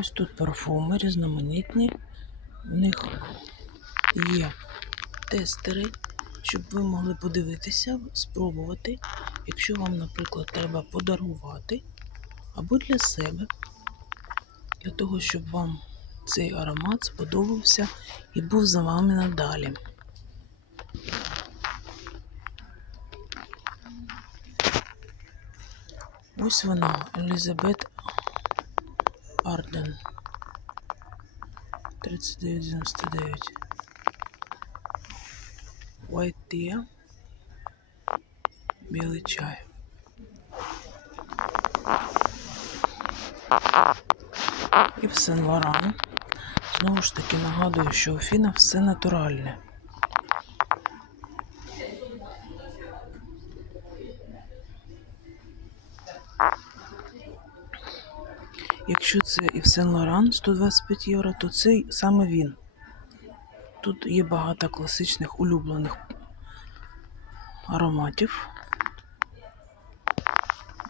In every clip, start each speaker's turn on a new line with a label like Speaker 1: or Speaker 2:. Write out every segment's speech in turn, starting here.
Speaker 1: Ось тут парфуми різноманітні. В них є тестери, щоб ви могли подивитися, спробувати, якщо вам, наприклад, треба подарувати або для себе, для того, щоб вам цей аромат сподобався і був за вами надалі. Ось вона, Елізабет Арден. 39,99. White Tea. Білий чай. І в Сен Лоран. Знову ж таки нагадую, що у Фіна все натуральне. Якщо це і в Сен Лоран 125 євро, то це саме він. Тут є багато класичних улюблених ароматів.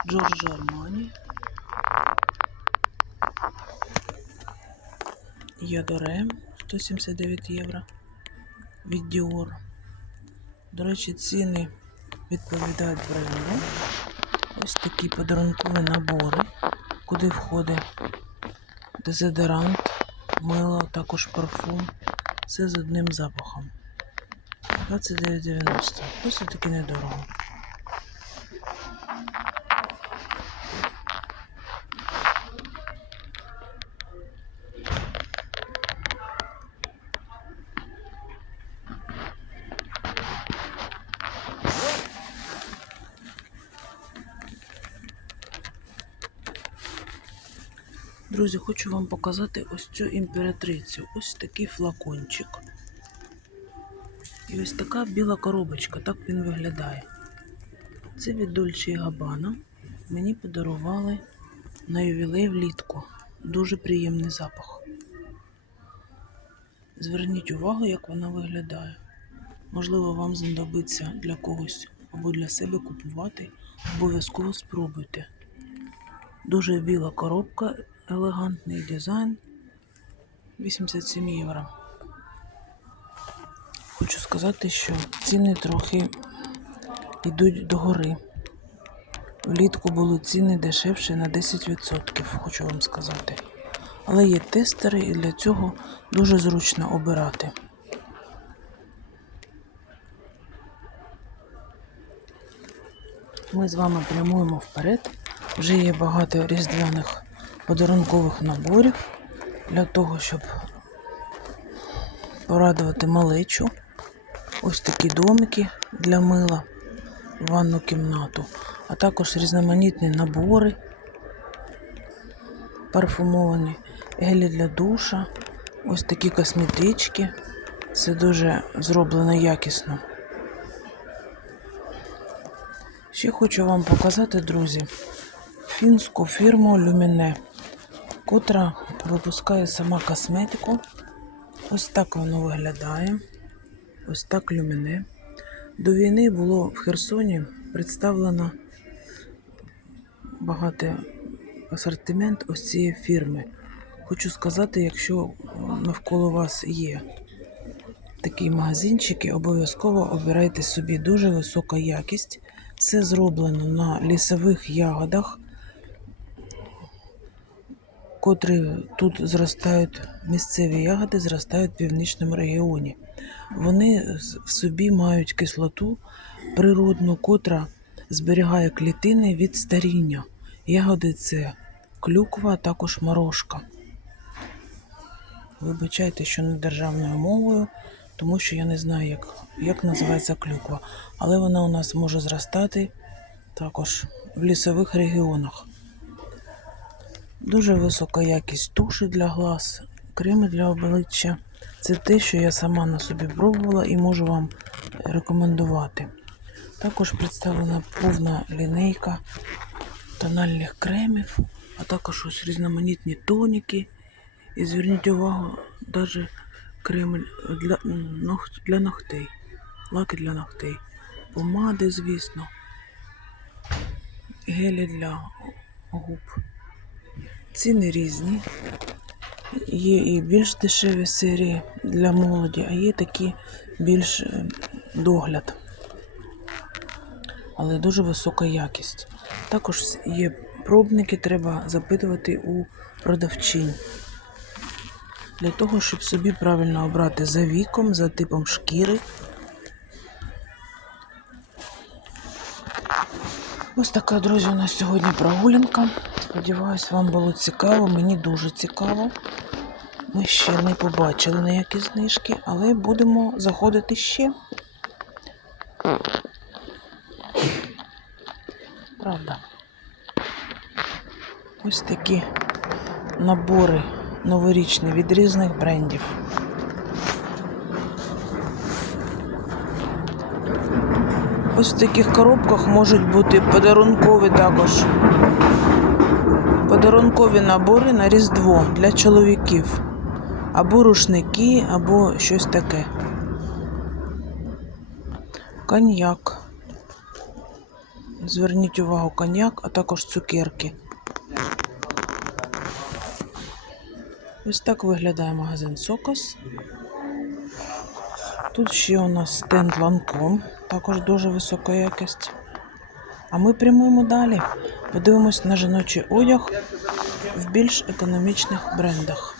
Speaker 1: Джорджо Армані. Ядоре 179 євро від Dior. До речі, ціни відповідають бренду. Ось такі подарункові набори, куди входить дезодорант, мило, також парфум. Все з одним запахом. 29,90. Досить таки недорого. Друзі, хочу вам показати ось цю імператрицю. Ось такий флакончик. І ось така біла коробочка, так він виглядає. Це від Dolce Gabbana. Мені подарували на ювілей влітку. Дуже приємний запах. Зверніть увагу, як вона виглядає. Можливо, вам знадобиться для когось або для себе купувати. Обов'язково спробуйте. Дуже біла коробка, елегантний дизайн. 87 євро. Хочу сказати, що ціни трохи йдуть догори. Влітку були ціни дешевші на 10%, хочу вам сказати. Але є тестери і для цього дуже зручно обирати. Ми з вами прямуємо вперед. Вже є багато різдвяних подарункових наборів для того, щоб порадувати малечу. Ось такі домики для мила в ванну кімнату, а також різноманітні набори, парфумовані гелі для душа, ось такі косметички. Це дуже зроблено якісно. Ще хочу вам показати, друзі, фінську фірму Lumine, котра випускає сама косметику. Ось так воно виглядає. Ось так Lumine. До війни було в Херсоні представлено багатий асортимент ось цієї фірми. Хочу сказати, якщо навколо вас є такі магазинчики, обов'язково обирайте собі дуже висока якість. Все зроблено на лісових ягодах, котрі тут зростають, місцеві ягоди зростають в північному регіоні. Вони в собі мають кислоту природну, котра зберігає клітини від старіння. Ягоди це клюква, а також морошка. Вибачайте, що не державною мовою, тому що я не знаю, як, як називається клюква. Але вона у нас може зростати також в лісових регіонах. Дуже висока якість туші для глаз, креми для обличчя. Це те, що я сама на собі пробувала і можу вам рекомендувати. Також представлена повна лінейка тональних кремів, а також ось різноманітні тоніки. І зверніть увагу, навіть крем для, для ногтей, лаки для ногтей, помади, звісно, гелі для губ. Ціни різні. Є і більш дешеві серії для молоді, а є такі більш е, догляд. Але дуже висока якість. Також є пробники, треба запитувати у продавчинь. Для того, щоб собі правильно обрати за віком, за типом шкіри. Ось така, друзі, у нас сьогодні прогулянка. Сподіваюсь, вам було цікаво. Мені дуже цікаво. Ми ще не побачили ніякі знижки, але будемо заходити ще. Правда. Ось такі набори новорічні від різних брендів. Ось в таких коробках можуть бути подарункові також. Подарункові набори на Різдво для чоловіків. Або рушники, або щось таке. Коньяк. Зверніть увагу, коньяк, а також цукерки. Ось так виглядає магазин Сокос. Тут ще у нас стенд Ланком, також дуже висока якість. А ми прямуємо далі. Подивимось на жіночий одяг в більш економічних брендах.